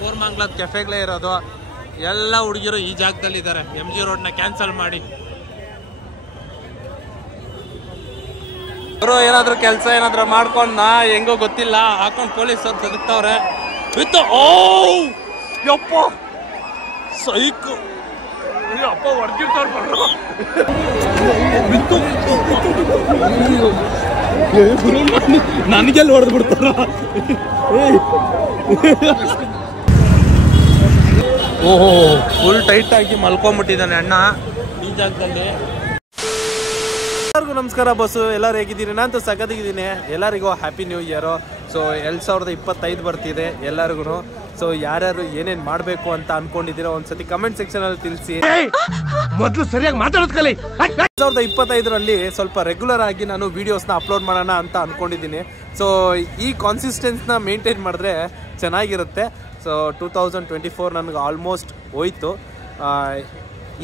ಕೋರ್ಮಂಗ್ಲದ ಕೆಫೆಗಳೇ ಇರೋದು. ಎಲ್ಲ ಹುಡುಗಿರು ಈ ಜಾಗದಲ್ಲಿ ಇದ್ದಾರೆ. MG ರೋಡ್ನ ಕ್ಯಾನ್ಸಲ್ ಮಾಡಿ ಅವರು ಏನಾದ್ರು ಕೆಲಸ ಏನಾದ್ರು ಮಾಡ್ಕೊಂಡ ಹೆಂಗೋ ಗೊತ್ತಿಲ್ಲ, ಹಾಕೊಂಡ್ ಪೊಲೀಸರು ತೆಗಿತವ್ರೆ ವಿತ್. ಓ ಯಪ್ಪ ಸೈಕು ಅಪ್ಪ ಹೊಡ್ಕಿರ್ತಾರ ನನಗೆಲ್ಲ ಹೊಡೆದ್ ಬಿಡ್ತಾರ. ಓಹೋ ಫುಲ್ ಟೈಟ್ ಆಗಿ ಮಲ್ಕೊಂಡ್ಬಿಟ್ಟಿದ್ದಾನೆ ಅಣ್ಣ ಈ ಜಾಗದಲ್ಲಿ. ಎಲ್ಲರಿಗೂ ನಮಸ್ಕಾರ ಬಸ್ಸು, ಎಲ್ಲರೂ ಹೇಗಿದ್ದೀರಿ? ನಾನಂತೂ ಸಖತ್ತಾಗಿದ್ದೀನಿ. ಎಲ್ಲರಿಗೂ ಹ್ಯಾಪಿ ನ್ಯೂ ಇಯರು. ಸೊ 2025 ಬರ್ತಿದೆ ಎಲ್ಲರಿಗೂ. ಸೊ ಯಾರ್ಯಾರು ಏನೇನು ಮಾಡಬೇಕು ಅಂತ ಅನ್ಕೊಂಡಿದ್ದೀರೋ ಒಂದ್ಸತಿ ಕಮೆಂಟ್ ಸೆಕ್ಷನಲ್ಲಿ ತಿಳಿಸಿ. ಮೊದಲು ಸರಿಯಾಗಿ ಮಾತಾಡೋದು ಕಲಿ. 2025ರಲ್ಲಿ ಸ್ವಲ್ಪ ರೆಗ್ಯುಲರ್ ಆಗಿ ನಾನು ವೀಡಿಯೋಸ್ನ ಅಪ್ಲೋಡ್ ಮಾಡೋಣ ಅಂತ ಅನ್ಕೊಂಡಿದ್ದೀನಿ. ಸೊ ಈ ಕಾನ್ಸಿಸ್ಟೆನ್ಸ್ನ ಮೇಂಟೈನ್ ಮಾಡಿದ್ರೆ ಚೆನ್ನಾಗಿರುತ್ತೆ. ಸೊ 2024 ನನಗೆ ಆಲ್ಮೋಸ್ಟ್ ಹೋಯ್ತು.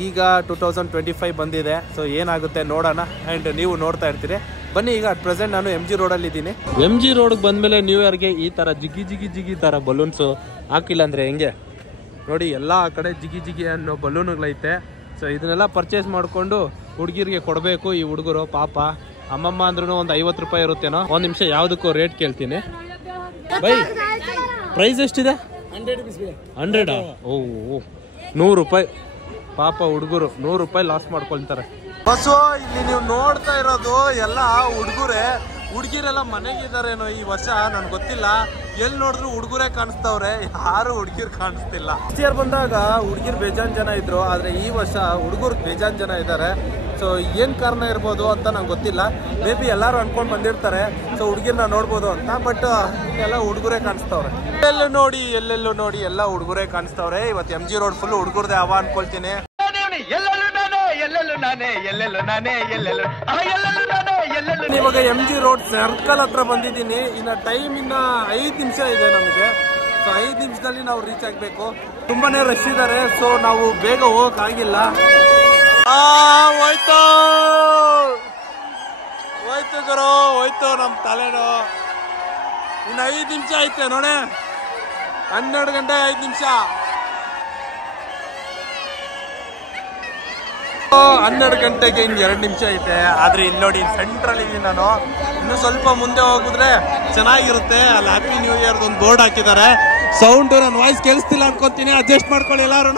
ಈಗ 2025 ಬಂದಿದೆ. ಸೊ ಏನಾಗುತ್ತೆ ನೋಡೋಣ. ಆ್ಯಂಡ್ ನೀವು ನೋಡ್ತಾ ಇರ್ತೀರಿ. ಬನ್ನಿ, ಈಗ ಅಟ್ ಪ್ರೆಸೆಂಟ್ ನಾನು MG ರೋಡಲ್ಲಿ ಇದ್ದೀನಿ. MG ರೋಡ್ಗೆ ಬಂದಮೇಲೆ ನ್ಯೂ ಇಯರ್ಗೆ ಈ ಥರ ಜಿಗಿ ಥರ ಬಲೂನ್ಸು ಹಾಕಿಲ್ಲ ಅಂದರೆ ಹೆಂಗೆ ನೋಡಿ, ಎಲ್ಲ ಆ ಕಡೆ ಜಿಗಿ ಅನ್ನೋ ಬಲೂನುಗಳೈತೆ. ಸೊ ಇದನ್ನೆಲ್ಲ ಪರ್ಚೇಸ್ ಮಾಡಿಕೊಂಡು ಹುಡುಗಿರಿಗೆ ಕೊಡಬೇಕು. ಈ ಹುಡುಗರು ಪಾಪ ಅಮ್ಮಮ್ಮ ಅಂದ್ರೂ ಒಂದು 50 ರೂಪಾಯಿ ಇರುತ್ತೇನೋ. ಒಂದು ನಿಮಿಷ ಯಾವುದಕ್ಕೂ ರೇಟ್ ಕೇಳ್ತೀನಿ. ಬೈ ಪ್ರೈಸ್ ಎಷ್ಟಿದೆ? 100. ಓ 100 ರೂಪಾಯಿ. ಪಾಪ ಹುಡುಗರು 100 ರೂಪಾಯಿ ಲಾಸ್ ಮಾಡ್ಕೊಳ್ತಾರೆ. ಬಸ್ಸು ಇಲ್ಲಿ ನೀವು ನೋಡ್ತಾ ಇರೋದು ಎಲ್ಲ ಹುಡುಗರೇ. ಹುಡುಗಿರೆಲ್ಲ ಮನೆಗಿದಾರೇನೋ ಈ ವರ್ಷ ನನ್ಗೆ ಗೊತ್ತಿಲ್ಲ. ಎಲ್ಲಿ ನೋಡಿದ್ರು ಹುಡುಗರೇ ಕಾಣಿಸ್ತವ್ರೆ, ಯಾರು ಹುಡುಗಿರು ಕಾಣಿಸ್ತಿಲ್ಲ. ಫಸ್ಟ್ ಇಯರ್ ಬಂದಾಗ ಹುಡುಗಿರು ಬೇಜಾನ್ ಜನ ಇದ್ರು, ಆದ್ರೆ ಈ ವರ್ಷ ಹುಡುಗರು ಬೇಜಾನ್ ಜನ ಇದ್ದಾರೆ. ಸೊ ಏನ್ ಕಾರಣ ಇರ್ಬೋದು ಅಂತ ನಂಗೆ ಗೊತ್ತಿಲ್ಲ. ಮೇ ಬಿ ಎಲ್ಲಾರು ಅನ್ಕೊಂಡ್ ಬಂದಿರ್ತಾರೆ ಸೊ ಹುಡುಗಿರ್ನ ನೋಡ್ಬೋದು ಅಂತ. ಬಟ್ ಎಲ್ಲ ಹುಡುಗರೇ ಕಾಣಿಸ್ತವ್ರೆ. ಎಲ್ಲೆಲ್ಲೂ ನೋಡಿ ಎಲ್ಲ ಹುಡುಗರೇ ಕಾಣಿಸ್ತವ್ರೆ. ಇವತ್ತು MG ರೋಡ್ ಫುಲ್ ಹುಡುಗರದೇ ಹವಾ ಅನ್ಕೊಳ್ತೀನಿ. ಇವಾಗ MG ರೋಡ್ ಸರ್ಕಲ್ ಹತ್ರ ಬಂದಿದ್ದೀನಿ. ಇನ್ನ ಟೈಮ್ ಇನ್ನ 5 ನಿಮಿಷ ಇದೆ ನಮಗೆ. ಸೊ 5 ನಿಮಿಷದಲ್ಲಿ ನಾವು ರೀಚ್ ಆಗ್ಬೇಕು. ತುಂಬಾನೇ ರಶ್ ಇದ್ದಾರೆ. ಸೊ ನಾವು ಬೇಗ ಹೋಗಕ್ ಆಗಿಲ್ಲ. ಹೋಯ್ತು ಗುರು, ಹೋಯ್ತು ನಮ್ ತಲೆನೋ. ಇನ್ನು 5 ನಿಮಿಷ ಐತೆ ನೋಡೆ. 12 ಗಂಟೆ 5 ನಿಮಿಷ. 12 ಗಂಟೆಗೆ ಇನ್ನು 2 ನಿಮಿಷ ಐತೆ. ಆದ್ರೆ ಇಲ್ಲಿ ನೋಡಿ, ಸೆಂಟ್ರಲ್ ಇದೀನಿ ನಾನು. ಇನ್ನು ಸ್ವಲ್ಪ ಮುಂದೆ ಹೋಗಿದ್ರೆ ಚೆನ್ನಾಗಿರುತ್ತೆ. ಅಲ್ಲಿ ಹ್ಯಾಪಿ ನ್ಯೂ ಇಯರ್ ಒಂದು ಬೋರ್ಡ್ ಹಾಕಿದ್ದಾರೆ. ಸೌಂಡ್ ನನ್ನ ವಾಯ್ಸ್ ಕೇಳಿಸ್ತಿಲ್ಲ ಅನ್ಕೊಂತೀನಿ, ಅಡ್ಜಸ್ಟ್ ಮಾಡ್ಕೊಳ್ಳಿ ಎಲ್ಲಾರು.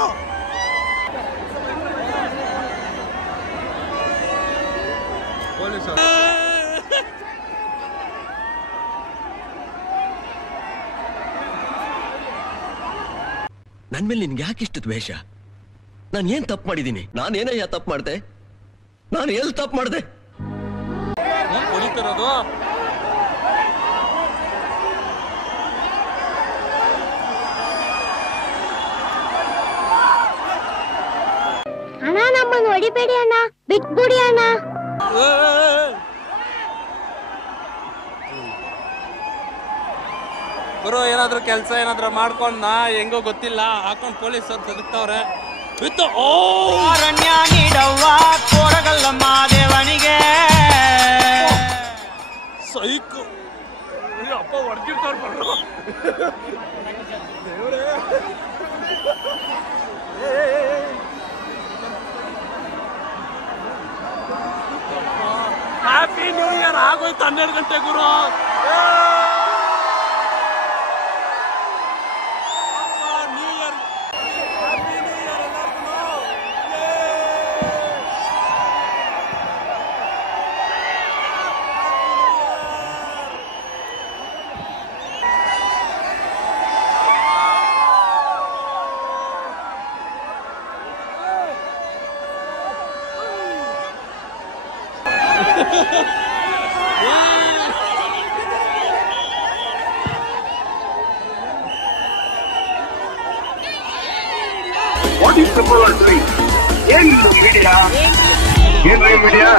ನನ್ ಮೇಲೆ ನಿನ್ಗೆ ಯಾಕೆ ಇಷ್ಟು ದ್ವೇಷ? ನಾನು ಏನ್ ತಪ್ಪು ಮಾಡಿದ್ದೀನಿ? ನಾನೇನಯ್ಯ ತಪ್ಪು ಮಾಡ್ದೆ? ನಾನು ಎಲ್ಲಿ ತಪ್ಪು ಮಾಡ್ದೆ? ಹೊಡಿತಿರೋದು ಅಣ್ಣ, ನಮ್ಮನ್ನು ಹೊಡಿಬೇಡಿ ಅಣ್ಣ, ಬಿಟ್ಬಿಡಿ ಅಣ್ಣ. ಗುರು ಏನಾದ್ರು ಕೆಲಸ ಏನಾದ್ರು ಮಾಡ್ಕೊಂಡ ಹೆಂಗೋ ಗೊತ್ತಿಲ್ಲ, ಹಾಕೊಂಡ್ ಪೊಲೀಸರು ತೆಗಿತವ್ರೆ ವಿತ್. ಓ ಅರಣ್ಯ ನೀಡವ್ವ ಕೋರಗಲ್ಲಮ್ಮ ದೇವನಿಗೆ ಸೈಕು ಅಪ್ಪ ಹೊಡ್ಕಿರ್ತಾರ ದೇವ್ರೇ. ಹ್ಯಾಪಿ ನ್ಯೂ ಇಯರ್ ಆಗೋಯ್ತು 12 ಗಂಟೆ ಗುರು. What is the power doing? ಏನು ಮೀಡಿಯಾ? ಏನು ಮೀಡಿಯಾ?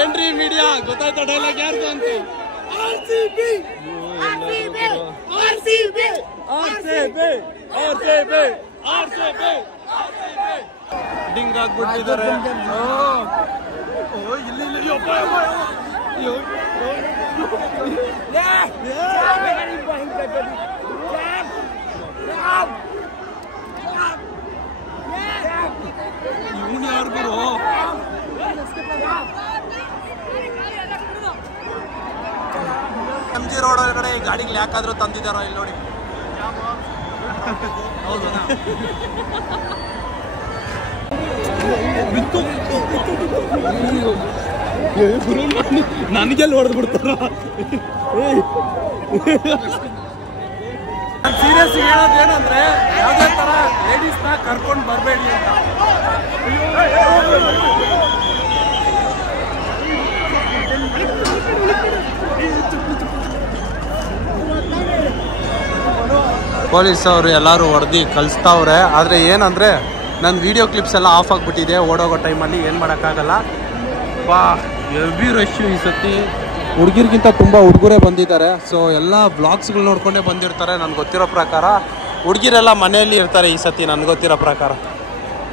ಏನ್ರಿ ಮೀಡಿಯಾ? ಗೊತ್ತಾಯ್ತಾ ಡೈಲಾಗ್ ಯಾರ್ದು ಅಂತ? RCB RCB RCB RCB RCB ಡಿಂಗ್ ಆಗ್ಬಿಟ್ಟಿದ್ದಾರೆ. ಇವನು ಯಾರಿಗೂ MG ರೋಡ್ ಒಳಗಡೆ ಈ ಗಾಡಿಗಳು ಯಾಕಾದ್ರೂ ತಂದಿದ್ದಾರೋ ಇಲ್ಲಿ ನೋಡಿ. ಹೌದು ನನಗೆಲ್ಲ ಹೊಡೆದು ಬಿಡ್ತಾರ. ಸೀರಿಯಸ್ ಹೇಳೋದೇನಂದ್ರೆ ಯಾವುದೇ ತರ ಲೇಡೀಸ್ನ ಕರ್ಕೊಂಡು ಬರಬೇಡಿ ಅಂತ. ಪೊಲೀಸ್ ಅವರು ಎಲ್ಲರೂ ಹೊಡೆದು ಕಳಿಸ್ತಾವ್ರೆ. ಆದರೆ ಏನಂದರೆ ನನ್ನ ವೀಡಿಯೋ ಕ್ಲಿಪ್ಸ್ ಎಲ್ಲ ಆಫ್ ಆಗಿಬಿಟ್ಟಿದೆ ಓಡೋಗೋ ಟೈಮಲ್ಲಿ, ಏನು ಮಾಡೋಕ್ಕಾಗಲ್ಲ. ಹೆವಿ ರಶ್ ಈ ಸತಿ. ಹುಡುಗಿರ್ಗಿಂತ ತುಂಬ ಹುಡುಗರೇ ಬಂದಿದ್ದಾರೆ. ಸೊ ಎಲ್ಲ ವ್ಲಾಗ್ಸ್ಗಳು ನೋಡ್ಕೊಂಡೇ ಬಂದಿರ್ತಾರೆ. ನನಗೆ ಗೊತ್ತಿರೋ ಪ್ರಕಾರ ಹುಡುಗಿರೆಲ್ಲ ಮನೆಯಲ್ಲಿ ಇರ್ತಾರೆ ಈ ಸತಿ, ನನಗೆ ಗೊತ್ತಿರೋ ಪ್ರಕಾರ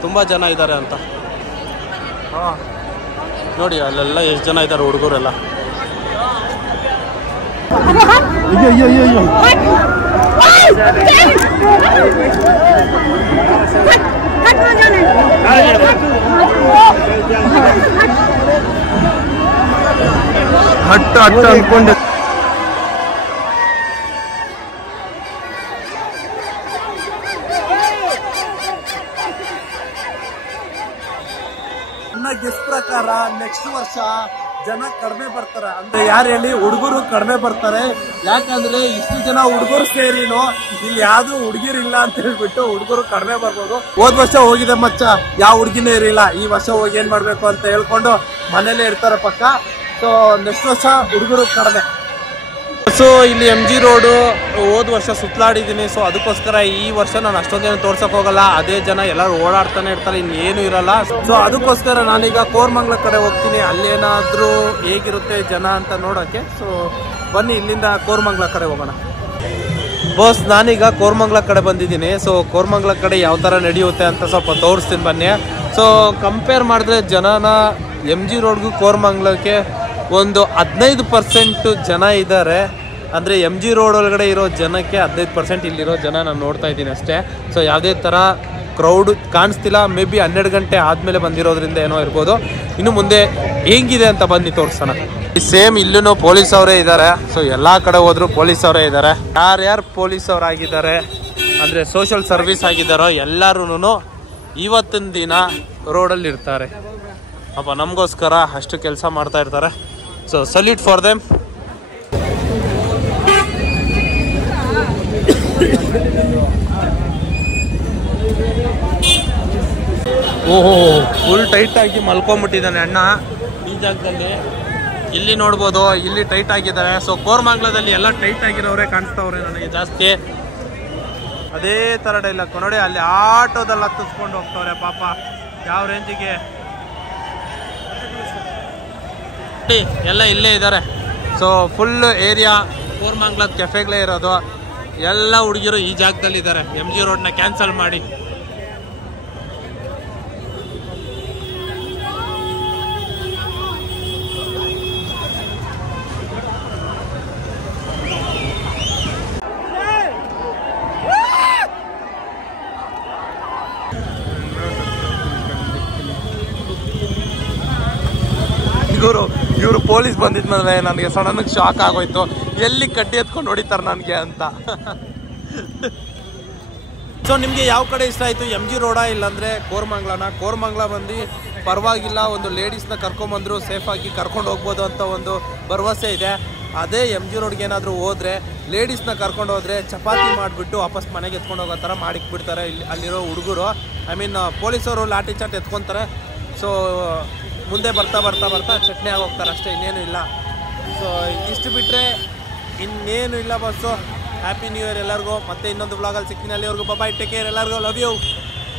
ತುಂಬ ಜನ ಇದ್ದಾರೆ ಅಂತ. ಹಾಂ ನೋಡಿ ಅಲ್ಲೆಲ್ಲ ಎಷ್ಟು ಜನ ಇದ್ದಾರೆ ಹುಡುಗರೆಲ್ಲ. ಹಟ್ಟು ಹಟ್ಟು ಅನ್ಕೊಂಡು ನನ್ನ ಗೆಸ್ ಪ್ರಕಾರ ನೆಕ್ಸ್ಟ್ ವರ್ಷ ಜನ ಕಡಿಮೆ ಬರ್ತಾರೆ. ಅಂದ್ರೆ ಯಾರು ಹೇಳಿ, ಹುಡುಗರು ಕಡಿಮೆ ಬರ್ತಾರೆ. ಯಾಕಂದ್ರೆ ಇಷ್ಟು ಜನ ಹುಡುಗರು ಸೇರಿನೋ ಇಲ್ಲಿ ಯಾವ್ದು ಹುಡುಗಿರಿಲ್ಲ ಅಂತ ಹೇಳ್ಬಿಟ್ಟು ಹುಡುಗರು ಕಡಿಮೆ ಬರ್ಬೋದು. ಹೋದ್ ವರ್ಷ ಹೋಗಿದೆ ಮಚ್ಚ, ಯಾವ ಹುಡುಗಿನೇ ಇರಲಿಲ್ಲ. ಈ ವರ್ಷ ಹೋಗಿ ಏನ್ ಮಾಡ್ಬೇಕು ಅಂತ ಹೇಳ್ಕೊಂಡು ಮನೇಲೆ ಇರ್ತಾರೆ ಪಕ್ಕ. ಸೊ ನೆಕ್ಸ್ಟ್ ವರ್ಷ ಹುಡುಗರು ಕಡಿಮೆ. ಸೊ ಇಲ್ಲಿ MG ರೋಡು ಹೋದ ವರ್ಷ ಸುತ್ತಲಾಡಿದ್ದೀನಿ. ಸೊ ಅದಕ್ಕೋಸ್ಕರ ಈ ವರ್ಷ ನಾನು ಅಷ್ಟೊಂದೇನು ತೋರ್ಸಕ್ ಹೋಗಲ್ಲ. ಅದೇ ಜನ ಎಲ್ಲರೂ ಓಡಾಡ್ತಾನೆ ಇರ್ತಾರೆ, ಇನ್ನೇನು ಇರಲ್ಲ. ಸೊ ಅದಕ್ಕೋಸ್ಕರ ನಾನೀಗ ಕೋರಮಂಗ್ಲ ಕಡೆ ಹೋಗ್ತೀನಿ. ಅಲ್ಲೇನಾದ್ರೂ ಹೇಗಿರುತ್ತೆ ಜನ ಅಂತ ನೋಡೋಕ್ಕೆ. ಸೊ ಬನ್ನಿ ಇಲ್ಲಿಂದ ಕೋರಮಂಗ್ಲ ಕಡೆ ಹೋಗೋಣ. ಬಾಸ್ ನಾನೀಗ ಕೋರಮಂಗ್ಲ ಕಡೆ ಬಂದಿದ್ದೀನಿ. ಸೊ ಕೋರಮಂಗ್ಲ ಕಡೆ ಯಾವ ಥರ ನಡೆಯುತ್ತೆ ಅಂತ ಸ್ವಲ್ಪ ತೋರಿಸ್ತೀನಿ ಬನ್ನಿ. ಸೊ ಕಂಪೇರ್ ಮಾಡಿದ್ರೆ ಜನನ MG ರೋಡ್ಗೂ ಕೋರಮಂಗ್ಲಕ್ಕೆ ಒಂದು 15% ಜನ ಇದ್ದಾರೆ. ಅಂದರೆ MG ರೋಡ್ ಒಳಗಡೆ ಇರೋ ಜನಕ್ಕೆ 15% ಇಲ್ಲಿರೋ ಜನ ನಾನು ನೋಡ್ತಾ ಇದ್ದೀನಿ ಅಷ್ಟೇ. ಸೊ ಯಾವುದೇ ಥರ ಕ್ರೌಡ್ ಕಾಣಿಸ್ತಿಲ್ಲ. ಮೇ ಬಿ 12 ಗಂಟೆ ಆದಮೇಲೆ ಬಂದಿರೋದ್ರಿಂದ ಏನೋ ಇರ್ಬೋದು. ಇನ್ನು ಮುಂದೆ ಹೆಂಗಿದೆ ಅಂತ ಬನ್ನಿ ತೋರಿಸೋಣ. ಸೇಮ್ ಇಲ್ಲೂ ಪೊಲೀಸ್ ಅವರೇ ಇದ್ದಾರೆ. ಸೊ ಎಲ್ಲ ಕಡೆ ಹೋದ್ರು ಪೊಲೀಸ್ ಅವರೇ ಇದ್ದಾರೆ. ಯಾರ್ಯಾರು ಪೊಲೀಸ್ ಅವರಾಗಿದ್ದಾರೆ ಅಂದರೆ ಸೋಷಲ್ ಸರ್ವಿಸ್ ಆಗಿದ್ದಾರೋ ಎಲ್ಲರೂ ಇವತ್ತಿನ ದಿನ ರೋಡಲ್ಲಿ ಇರ್ತಾರೆ. ಅಪ್ಪ ನಮಗೋಸ್ಕರ ಅಷ್ಟು ಕೆಲಸ ಮಾಡ್ತಾ ಇರ್ತಾರೆ. So salute for them. ಓಹೋ ಫುಲ್ ಟೈಟ್ ಆಗಿ ಮಲ್ಕೊಂಡ್ಬಿಟ್ಟಿದ್ದಾನೆ ಅಣ್ಣ ಈ ಜಾಗದಲ್ಲಿ. ಇಲ್ಲಿ ನೋಡ್ಬೋದು, ಇಲ್ಲಿ ಟೈಟ್ ಆಗಿದ್ದಾರೆ. ಸೊ ಕೋರಮಂಗ್ಲದಲ್ಲಿ ಎಲ್ಲ ಟೈಟ್ ಆಗಿರೋರೇ ಕಾಣಿಸ್ತಾವ್ರೆ ನನಗೆ ಜಾಸ್ತಿ. ಅದೇ ಥರ ಡೈಲಾಗ್ ನೋಡಿ, ಅಲ್ಲಿ ಆಟೋದಲ್ಲಿ ಹತ್ತಿಸ್ಕೊಂಡು ಹೋಗ್ತವ್ರೆ ಪಾಪ. ಯಾವ ರೇಂಜಿಗೆ ಎಲ್ಲ ಇಲ್ಲೇ ಇದ್ದಾರೆ. ಸೊ ಫುಲ್ ಏರಿಯಾ ಕೋರಮಂಗ್ಲದ ಕೆಫೆಗಳೇ ಇರೋದು. ಎಲ್ಲ ಹುಡುಗಿರು ಈ ಜಾಗದಲ್ಲಿ ಇದ್ದಾರೆ. MG ರೋಡ್ನ ಕ್ಯಾನ್ಸಲ್ ಮಾಡಿ. ಇವರು ಪೊಲೀಸ್ ಬಂದಿದ್ಮೇಲೆ ನನಗೆ ಸಡನ್ ಶಾಕ್ ಆಗೋಯ್ತು. ಎಲ್ಲಿ ಕಡ್ಡಿ ಎತ್ಕೊಂಡು ಹೊಡಿತಾರೆ ನನಗೆ ಅಂತ. ಸೊ ನಿಮಗೆ ಯಾವ ಕಡೆ ಇಷ್ಟ ಆಯಿತು, MG ರೋಡಾ ಇಲ್ಲಾಂದರೆ ಕೋರಮಂಗ್ಲನ? ಕೋರಮಂಗ್ಲ ಬಂದು ಪರವಾಗಿಲ್ಲ, ಒಂದು ಲೇಡೀಸ್ನ ಕರ್ಕೊಂಬಂದರು ಸೇಫಾಗಿ ಕರ್ಕೊಂಡು ಹೋಗ್ಬೋದು ಅಂತ ಒಂದು ಭರವಸೆ ಇದೆ. ಅದೇ MG ರೋಡ್ಗೆ ಏನಾದರೂ ಹೋದರೆ ಲೇಡೀಸ್ನ ಕರ್ಕೊಂಡು ಹೋದರೆ ಚಪಾತಿ ಮಾಡಿಬಿಟ್ಟು ವಾಪಸ್ ಮನೆಗೆ ಎತ್ಕೊಂಡು ಹೋಗೋ ಥರ ಮಾಡಿಕ್ಬಿಡ್ತಾರೆ ಇಲ್ಲಿ ಅಲ್ಲಿರೋ ಹುಡುಗರು. ಐ ಮೀನ್ ಪೊಲೀಸವರು ಲಾಠಿ ಚಾಟ್ ಎತ್ಕೊತಾರೆ. ಸೊ ಮುಂದೆ ಬರ್ತಾ ಬರ್ತಾ ಬರ್ತಾ ಚಟ್ನಿ ಆಗೋಗ್ತಾರೆ ಅಷ್ಟೇ, ಇನ್ನೇನು ಇಲ್ಲ. ಸೊ ಇಷ್ಟು ಬಿಟ್ಟರೆ ಇನ್ನೇನು ಇಲ್ಲ ಬಸ್ಸು. ಹ್ಯಾಪಿ ನ್ಯೂ ಇಯರ್ ಎಲ್ಲರಿಗೂ. ಮತ್ತೆ ಇನ್ನೊಂದು ವ್ಲಾಗಲ್ಲಿ ಸಿಗ್ತೀನಿ. ಅಲ್ಲಿವರೆಗೂ ಬಾಯ್, ಟೇಕ್ ಕೇರ್ ಎಲ್ಲರಿಗೂ. Love you.